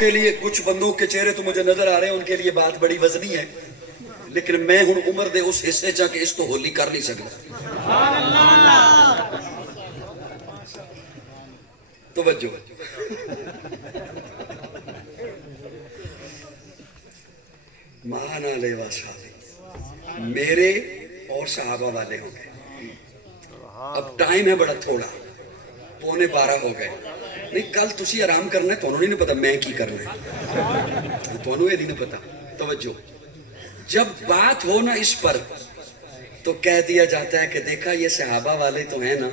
کے لیے کچھ بندوں کے چہرے تو مجھے نظر آ رہے ہیں ان کے لیے بات بڑی وزنی ہے، لیکن میں ہوں عمر دے اس حصے چاہ کہ اس تو ہولی کر نہیں سکتا. توجہ. مانا لے صحابی میرے اور صحابہ والے ہو گئے. اب ٹائم ہے بڑا تھوڑا، 11:45 ہو گئے. نہیں کل تسی آرام کرنا ہے، تونوں نہیں پتا میں کی کرنا ہے، تونوں یہ نہیں پتا. توجہ. جب بات ہو نا اس پر تو کہہ دیا جاتا ہے کہ دیکھا یہ صحابہ والے تو ہیں نا،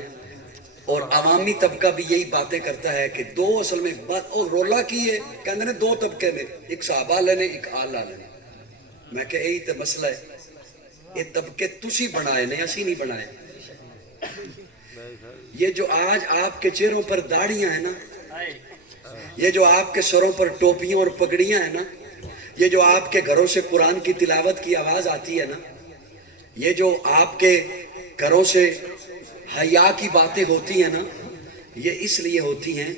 اور عوامی طبقہ بھی یہی باتیں کرتا ہے کہ دو اصل میں بات اور رولا کی ہے کہندے نے دو طبقے نے، ایک صحابہ والے نے ایک آل والے نے. میں کہ یہی تو مسئلہ ہے، یہ طبقے تسی بنائے نے، اسی نہیں بنائے. یہ جو آج آپ کے چہروں پر داڑیاں ہیں نا، یہ جو آپ کے سروں پر ٹوپیاں اور پگڑیاں ہیں نا، یہ جو آپ کے گھروں سے قرآن کی تلاوت کی آواز آتی ہے نا، یہ جو آپ کے گھروں سے حیا کی باتیں ہوتی ہیں نا، یہ اس لیے ہوتی ہیں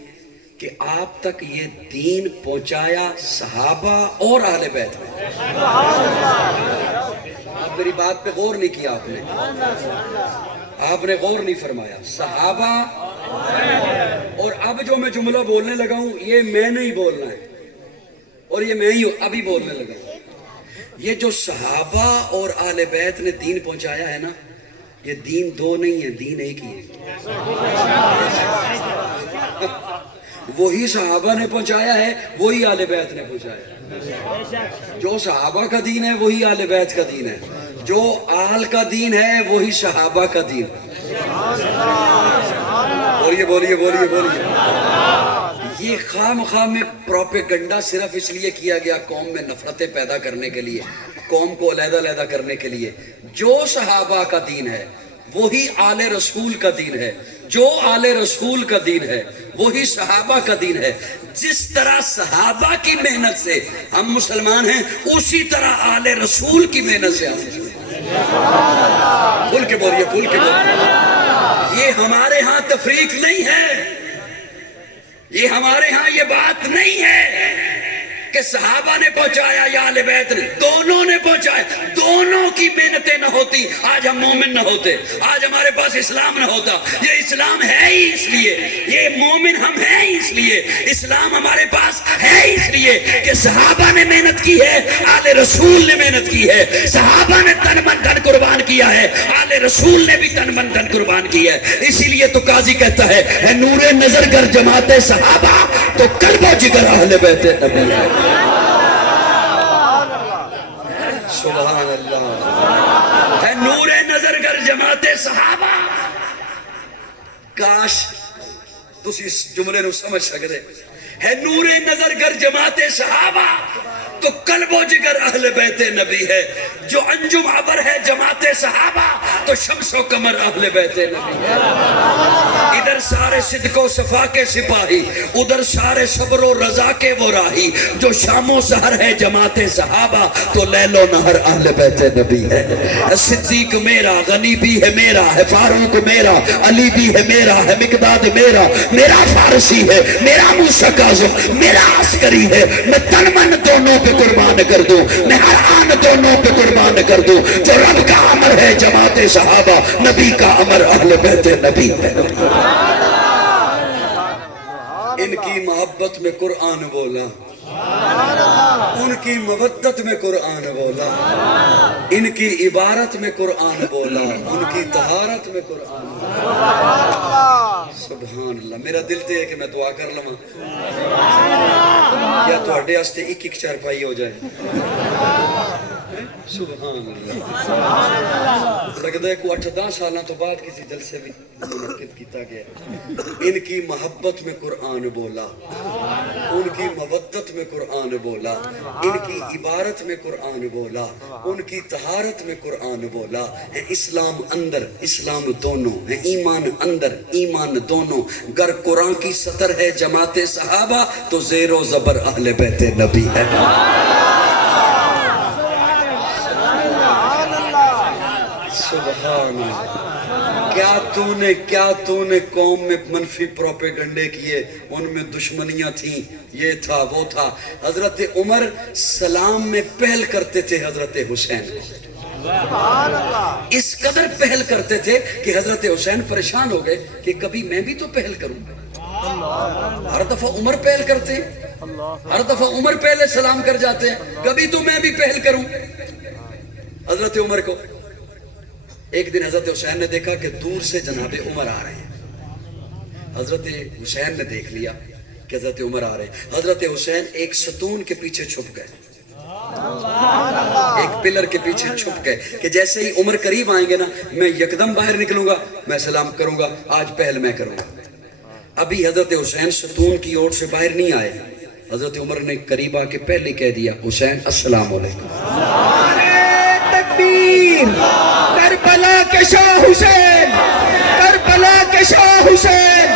کہ آپ تک یہ دین پہنچایا صحابہ اور اہل بیت نے. آپ میری بات پہ غور نہیں کیا، آپ نے غور نہیں فرمایا. صحابہ اور اب جو میں جملہ بولنے لگا ہوں یہ میں نہیں بولنا ہے، اور یہ میں ہی ابھی بولنے لگا ہوں. یہ جو صحابہ اور اہل بیت نے دین پہنچایا ہے نا، یہ دین دو نہیں ہے، دین ایک ہی ہے. وہی صحابہ نے پہنچایا ہے، وہی اہل بیت نے پہنچایا. جو صحابہ کا دین ہے وہی اہل بیت کا دین ہے، جو آل کا دین ہے وہی صحابہ کا دین. بولیے بولیے بولیے بولیے. یہ خام میں پروپیگنڈا صرف اس لیے کیا گیا قوم میں نفرتیں پیدا کرنے کے لیے، قوم کو علیحدہ کرنے کے لیے. جو صحابہ کا دین ہے وہی آل رسول کا دین ہے، جو آل رسول کا دین ہے وہی صحابہ کا دین ہے. جس طرح صحابہ کی محنت سے ہم مسلمان ہیں، اسی طرح آل رسول کی محنت سے ہم مسلمان. کھل کے بولیے، کھل کے بولیے. یہ ہمارے ہاں تفریق نہیں ہے، یہ ہمارے ہاں یہ بات نہیں ہے کہ صحابہ نے پہنچایا یا اہل بیت نے، دونوں نے پہنچایا. دونوں کی محنتیں نہ ہوتی آج ہم مومن نہ ہوتے، آج ہمارے پاس اسلام نہ ہوتا. یہ اسلام ہے ہی اس لیے، یہ مومن ہم ہیں ہی اس لیے، اسلام ہمارے پاس ہے ہی اس لیے کہ صحابہ نے محنت کی ہے، آل رسول نے محنت کی ہے. صحابہ نے تن من دھن قربان کیا ہے، آل رسول نے بھی تن من دھن قربان کیا ہے. اسی لیے تو قاضی کہتا ہے نور نظر گر جماعت صحابہ تو قلب و جگر اہل بیت نبی ہے. سبحان اللہ. ہے نور نظر گر جماعت صحابہ. کاش تسی اس جملے نو سمجھ سکتے. ہے نور نظر گر جماعت صحابہ تو قلب و جگر اہل بیت نبی ہے. جو انجم عبر ہے جماعت صحابہ تو شمس و قمر اہل بیت نبی ہے. ادھر سارے صدق و صفا کے سپاہی، ادھر سارے صبر و رضا کے وہ راہی. جو شام و سحر ہے جماعت صحابہ تو لیل و نہر اہل بیت نبی ہے. صدیق میرا، غنی بھی ہے میرا، ہے فاروق میرا، علی بھی ہے میرا، ہے مقداد میرا، میرا فارسی ہے، میرا موسیٰ کاظم، میرا عسکری ہے. میں تن من دونوں پہ قربان کر دوں، میں ہر آن دونوں پہ قربان کر دوں. جو رب کا امر ہے جماعت صحابہ، نبی کا امر اہل بیت نبی ہے. ان کی محبت میں قرآن بولا، ان کی مودت میں قرآن بولا، ان کی عبارت میں قرآن بولا، ان کی طہارت میں قرآن بولا. سبحان اللہ. میرا دل تے ہے کہ میں دعا کر لوں یا تواڈے واسطے ایک ایک چارپائی ہو جائے. سبحان اللہ. لگتا ہے کوئی 8-10 سالاں تو بعد کسی جلسے بھی منعقد کیتا گیا. ان کی محبت میں قرآن بولا، ان کی مودت میں قرآن بولا، ان کی عبارت میں قرآن بولا، ان کی طہارت میں قرآن بولا. ہے اسلام اندر اسلام دونوں، ہے ایمان اندر ایمان دونوں. گر قرآن کی سطر ہے جماعت صحابہ تو زیر و زبر اہل بیت نبی ہے. سبحان اللہ. کیا تو نے قوم میں منفی پروپیگنڈے کیے، ان میں دشمنیاں تھیں، یہ تھا وہ تھا۔ حضرت عمر سلام میں پہل کرتے تھے حضرت حسین کو، اس قدر پہل کرتے تھے کہ حضرت حسین پریشان ہو گئے کہ کبھی میں بھی تو پہل کروں۔ ہر دفعہ عمر پہل کرتے ہیں، ہر دفعہ عمر پہلے سلام کر جاتے ہیں، کبھی تو میں بھی پہل کروں حضرت عمر کو۔ ایک دن حضرت حسین نے دیکھا کہ دور سے جناب عمر آ رہے ہیں۔ حضرت حسین نے دیکھ لیا کہ حضرت عمر آ رہے ہیں۔ حضرت حسین ایک ستون کے پیچھے چھپ گئے، ایک پلر کے پیچھے چھپ گئے کہ جیسے ہی عمر قریب آئیں گے نا، میں یکدم باہر نکلوں گا، میں سلام کروں گا، آج پہل میں کروں گا۔ ابھی حضرت حسین ستون کی اوٹ سے باہر نہیں آئے، حضرت عمر نے قریب آ کے پہلے کہہ دیا، حسین السلام علیکم۔ تکبیر! کربلا کے شاہ حسین، کربلا کے شاہ حسین،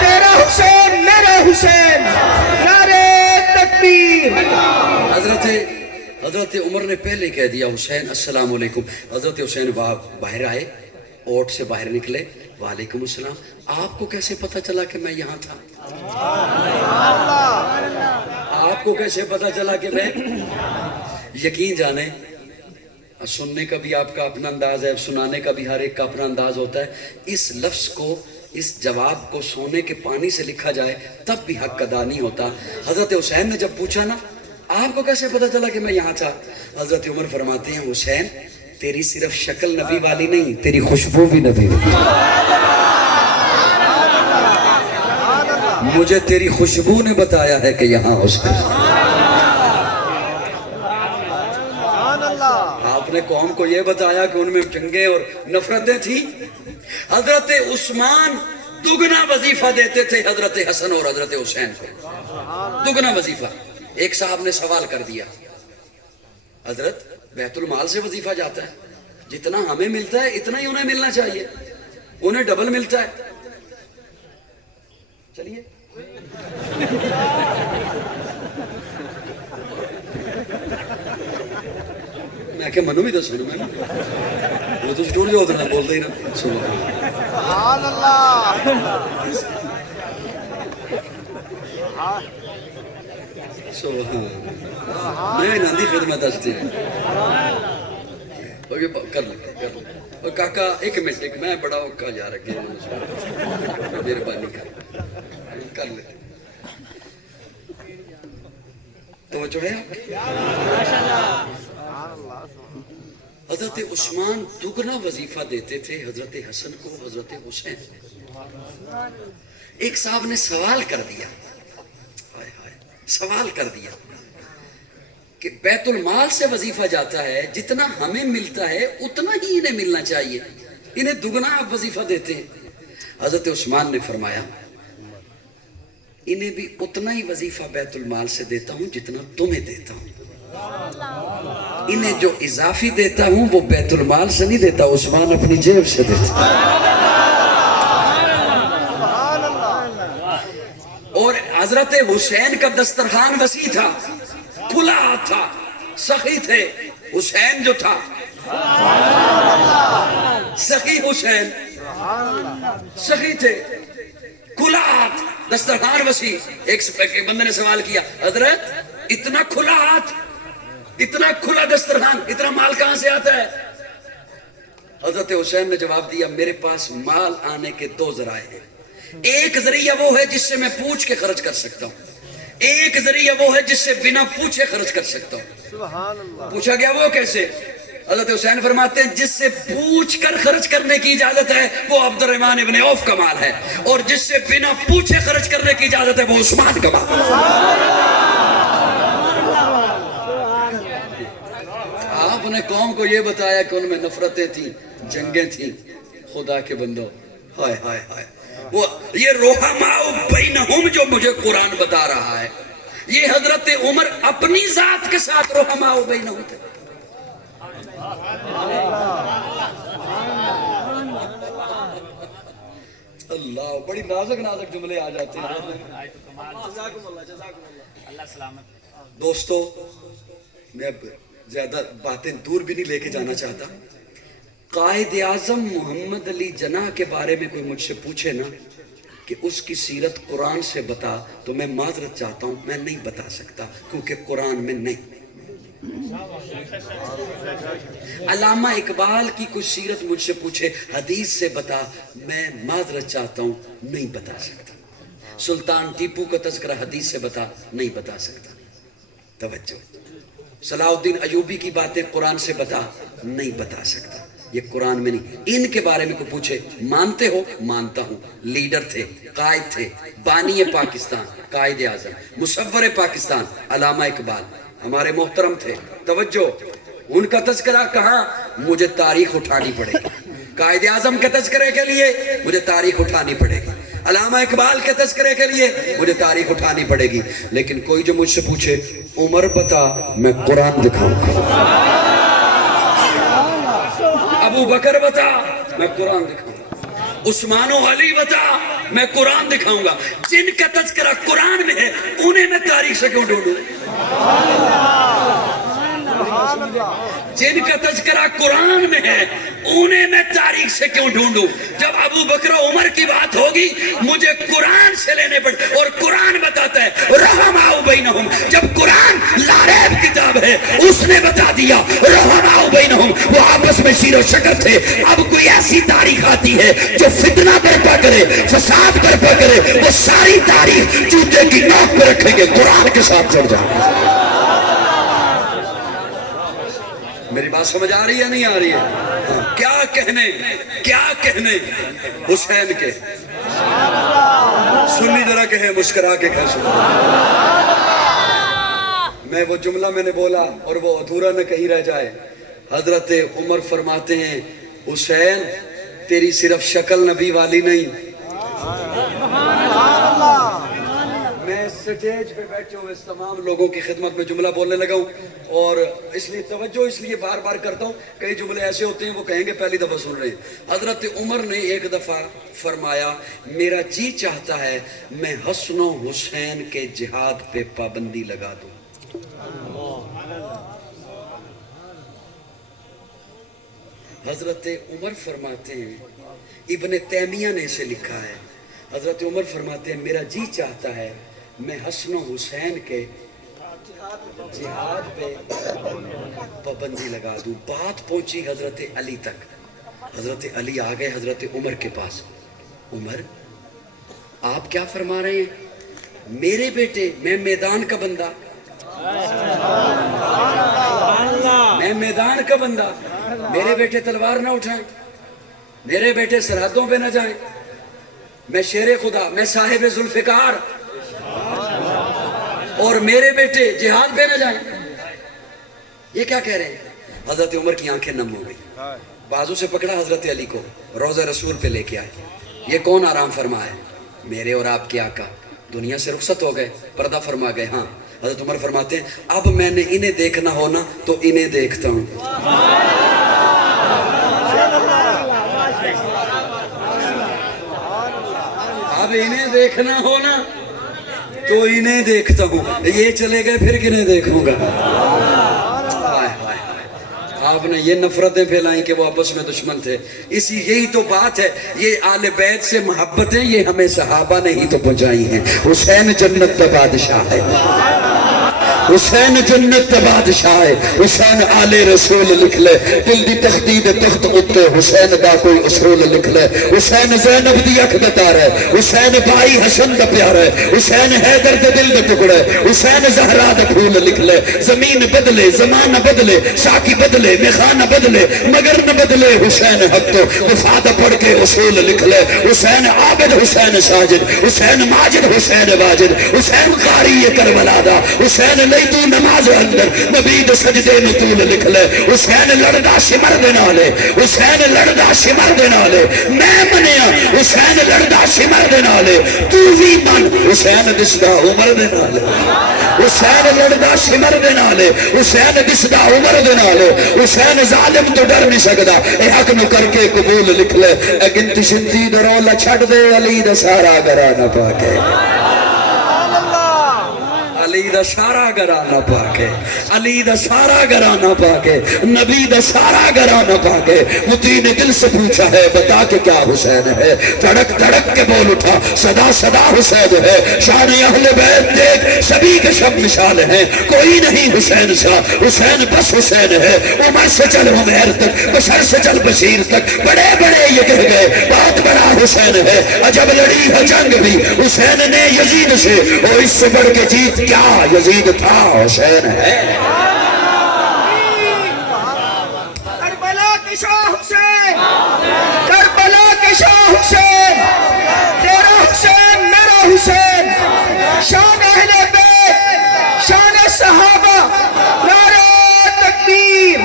تیرا حسین میرا حسین، نعرہ تکبیر! حضرت عمر نے پہلے کہہ دیا، حسین السلام علیکم۔ حضرت حسین باہر آئے، اوٹ سے باہر نکلے، وعلیکم السلام، آپ کو کیسے پتا چلا کہ میں یہاں تھا؟ آپ کو کیسے پتا چلا کہ میں؟ یقین جانے، سننے کا بھی آپ کا اپنا انداز ہے، سنانے کا بھی ہر ایک کا اپنا انداز ہوتا ہے۔ اس لفظ کو، اس جواب کو سونے کے پانی سے لکھا جائے تب بھی حق ادا نہیں ہوتا۔ حضرت حسین نے جب پوچھا نا، آپ کو کیسے پتا چلا کہ میں یہاں تھا؟ حضرت عمر فرماتے ہیں، حسین تیری صرف شکل نبی والی نہیں، تیری خوشبو بھی نبی والی۔ مجھے تیری خوشبو نے بتایا ہے کہ یہاں حسین۔ آپ نے قوم کو یہ بتایا کہ ان میں جنگیں اور نفرتیں تھیں۔ حضرت عثمان دگنا وظیفہ دیتے تھے حضرت حسن اور حضرت حسین کو، دگنا وظیفہ۔ ایک صاحب نے سوال کر دیا، حضرت بیت المال سے وظیفہ جاتا ہے، جتنا ہمیں ملتا ہے اتنا ہی انہیں ملنا چاہیے، انہیں ڈبل ملتا ہے۔ چلیے میں کہ منو بھی تو سنو، میں وہ تو سٹور جو ہوتا ہے بولتے ہی نا سبحان اللہ۔ میں انہاں دی خدمت استے ہیں کر لیں۔ اور کاکا ایک منٹ، ایک میں بڑا اوکا جا رکھے مہربانی کر لیں تو جو ہے حضرت عثمان دگنا وظیفہ دیتے تھے حضرت حسن کو، حضرت حسین۔ ایک صاحب نے سوال کر دیا، سوال کر دیا کہ بیت المال سے وظیفہ جاتا ہے، جتنا ہمیں ملتا ہے اتنا ہی انہیں ملنا چاہیے، انہیں دگنا آپ وظیفہ دیتے ہیں۔ حضرت عثمان نے فرمایا، انہیں بھی اتنا ہی وظیفہ بیت المال سے دیتا ہوں جتنا تمہیں دیتا ہوں، انہیں جو اضافی دیتا ہوں وہ بیت المال سے نہیں دیتا، عثمان اپنی جیب سے دیتا۔ اور حضرت حسین کا دسترخوان وسیع تھا، کھلا تھا، سخی تھے۔ حسین جو تھا، سخی حسین، سخی تھے، کھلا دسترخوان وسیع۔ ایک بندے نے سوال کیا، حضرت اتنا کھلا ہاتھ، اتنا کھلا دسترخوان، اتنا مال کہاں سے آتا ہے؟ حضرت حسین نے جواب دیا، میرے پاس مال آنے کے دو ذرائع ہیں، ایک ذریعہ وہ ہے جس سے میں پوچھ کے خرچ کر سکتا ہوں، ایک ذریعہ وہ ہے جس سے بنا پوچھے خرچ کر سکتا ہوں۔ سبحان اللہ۔ پوچھا گیا وہ کیسے؟ حضرت حسین فرماتے ہیں، جس سے پوچھ کر خرچ کرنے کی اجازت ہے وہ عبد الرحمن ابن عوف کا مال ہے، اور جس سے بنا پوچھے خرچ کرنے کی اجازت ہے وہ عثمان کا مال ہے۔ آپ نے قوم کو یہ بتایا کہ ان میں نفرتیں تھیں، جنگیں تھیں۔ خدا کے بندو، ہائے ہائے ہائے، وہ یہ رحماء بینہم جو مجھے قرآن بتا رہا ہے، یہ حضرت عمر اپنی ذات کے ساتھ رحماء بینہم تھے۔ اللہ، بڑی نازک نازک جملے آ جاتے ہیں۔ دوستو، میں اب زیادہ باتیں دور بھی نہیں لے کے جانا چاہتا، قائد اعظم محمد علی جناح کے بارے میں کوئی مجھ سے پوچھے نا کہ اس کی سیرت قرآن سے بتا، تو میں معذرت چاہتا ہوں، میں نہیں بتا سکتا کیونکہ قرآن میں نہیں۔ علامہ اقبال کی کوئی سیرت مجھ سے پوچھے حدیث سے بتا، میں معذرت چاہتا ہوں، نہیں بتا سکتا۔ سلطان ٹیپو کا تذکرہ حدیث سے بتا، نہیں بتا سکتا۔ توجہ، صلاح الدین ایوبی کی باتیں قرآن سے بتا، نہیں بتا سکتا، یہ قرآن میں نہیں۔ ان کے بارے میں کوئی پوچھے مانتے ہو؟ مانتا ہوں، لیڈر تھے، قائد تھے، بانی پاکستان، قائد اعظم، مصور پاکستان علامہ اقبال ہمارے محترم تھے۔ توجہ، ان کا تذکرہ کہاں؟ مجھے تاریخ اٹھانی پڑے گی۔ قائد اعظم کے تذکرے کے لیے مجھے تاریخ اٹھانی پڑے گی، علامہ اقبال کے تذکرے کے لیے مجھے تاریخ اٹھانی پڑے گی۔ لیکن کوئی جو مجھ سے پوچھے عمر بتا، میں قرآن دکھاؤں گا۔ ابو بکر بتا، میں قرآن دکھاؤں گا۔ عثمان و علی بتا، میں قرآن دکھاؤں گا۔ جن کا تذکرہ قرآن میں ہے انہیں میں تاریخ سے کیوں ڈھونڈوں؟ جن کا تذکرہ قرآن میں ہے انہیں میں تاریخ سے کیوں ڈھونڈوں؟ جب ابو بکر و عمر کی بات ہوگی مجھے قرآن سے لینے پڑے، اور قرآن بتاتا ہے رحماء بینہم۔ جب قرآن لاریب کتاب ہے، اس نے بتا دیا رحماء بینہم، وہ آپس میں شیر و شکر تھے۔ اب کوئی ایسی تاریخ آتی ہے جو فتنہ برپا کرے، فساد برپا کرے، وہ ساری تاریخ جوتے کی نوک پہ رکھیں گے، قرآن کے ساتھ جڑ جائیں گے۔ میری بات سمجھ آ رہی ہے نہیں آ رہی ہے؟ کیا کہنے حسین کے؟ سنی ذرا کہیں مسکرا کے کہہ سن۔ میں وہ جملہ میں نے بولا اور وہ ادھورا نہ کہیں رہ جائے۔ حضرت عمر فرماتے ہیں حسین تیری صرف شکل نبی والی نہیں۔ میں سٹیج پہ بیٹھے ہوئے اس تمام لوگوں کی خدمت میں جملہ بولنے لگا ہوں، اور اس لیے توجہ اس لیے بار بار کرتا ہوں، کئی جملے ایسے ہوتے ہیں وہ کہیں گے پہلی دفعہ سن رہے ہیں۔ حضرت عمر نے ایک دفعہ فرمایا میرا جی چاہتا ہے میں حسن و حسین کے جہاد پہ پابندی لگا دوں۔ حضرت عمر فرماتے ہیں، ابن تیمیہ نے اسے لکھا ہے، حضرت عمر فرماتے ہیں میرا جی چاہتا ہے میں حسن و حسین کے جہاد پہ پابندی لگا دوں۔ بات پہنچی حضرت علی تک، حضرت علی آ گئے حضرت عمر کے پاس۔ عمر آپ کیا فرما رہے ہیں؟ میرے بیٹے، میں میدان کا بندہ، میں میدان کا بندہ، میرے بیٹے تلوار نہ اٹھائیں، میرے بیٹے سرحدوں پہ نہ جائیں، میں شیر خدا، میں صاحب ذوالفقار، اور میرے بیٹے جہاد پہ نہ جائیں۔ یہ کیا کہہ رہے ہیں؟ حضرت عمر کی آنکھیں نم ہو گئی، بازو سے پکڑا حضرت علی کو، روضہ رسول پہ لے کے آئے۔ یہ کون آرام فرما ہے؟ میرے اور آپ کے آقا دنیا سے رخصت ہو گئے، پردہ فرما گئے۔ ہاں، حضرت عمر فرماتے ہیں اب میں نے انہیں دیکھنا ہونا تو انہیں دیکھتا ہوں۔ اب انہیں دیکھنا ہونا تو انہیں دیکھتا ہوں، یہ چلے گئے پھر کنہیں دیکھوں گا؟ آپ نے یہ نفرتیں پھیلائیں کہ وہ آپس میں دشمن تھے۔ یہی تو بات ہے، یہ آل بیت سے محبتیں یہ ہمیں صحابہ نے ہی تو پہنچائی ہیں۔ حسین جنت کا بادشاہ ہے، حسین جنت کا بادشاہ ہے، حسین آل رسول لکھ لے، دل دی تختی دے تخت اتے حسین دا کوئی اصول لکھ لے، حسین زینب دی اکھ دا تار ہے، حسین بھائی حسن دا پیار ہے، حسین حیدر دے دل دے ٹکڑے، حسین زہرا دا پھول لکھ لے۔ زمین بدلے، زمانہ بدلے، ساقی بدلے، میخانہ بدلے، مگر نہ بدلے حسین حق تو وفا دا پڑھ کے اصول لکھ لے۔ حسین عابد، حسین ساجد، حسین ماجد، حسین واجد، حسین قاری کربلا دا، حسین تو نماز اندر نبی دے سجدے نو طول لکھ لے۔ حسین لڑدا سمر دے نالے، حسین لڑدا سمر دے نالے، میں منیا حسین لڑدا سمر دے نالے، تو بھی من حسین دسدا عمر دے نالے، حسین لڑدا سمر دے نالے، حسین دسدا عمر دے نالے، حسین ظالم تو ڈر نہیں سکدا، اے حق نو کر کے قبول لکھ لے۔ اے گنتی شنتی درولا چھڑ دے علی دا سارا گھرانہ پا کے، علی دا سارا گھرانہ پاک ہے، علی دا سارا گھرانہ پاک ہے، نبی دا سارا گھرانہ پاک ہے۔ متی نے دل سے پوچھا ہے بتا کہ کیا حسین ہے، تڑک تڑک کے بول اٹھا صدا صدا حسین ہے۔ شان اہل بیت دیکھ سبھی کے سب مثال ہیں، کوئی نہیں حسین سا، حسین بس حسین ہے۔ عمر سے چل عمیر تک، بشر سے چل بشیر تک، بڑے بڑے یہ کہہ گئے بہت بڑا حسین ہے۔ عجب لڑی ہے جنگ بھی حسین نے یزید سے، اور اس سے بڑھ کے جیت کیا یزید تھا حسین ہے۔ کربلا کے شاہ حسین، کربلا کے شاہ حسین، تیرا حسین میرا حسین، شان اہل بیت، شان صحابہ، نعرہ تکبیر۔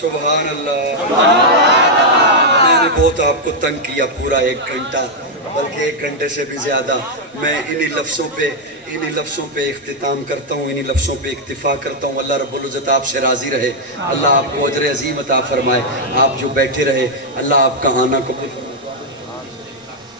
سبحان اللہ۔ میں نے بہت آپ کو تنگ کیا پورا 1 گھنٹہ، بلکہ 1 گھنٹے سے بھی زیادہ۔ میں انہی لفظوں پہ اختتام کرتا ہوں، انہی لفظوں پہ اکتفا کرتا ہوں۔ اللہ رب العزت آپ سے راضی رہے، اللہ آپ کو اجر عظیم عطا فرمائے۔ آپ جو بیٹھے رہے، اللہ آپ کا آنا قبول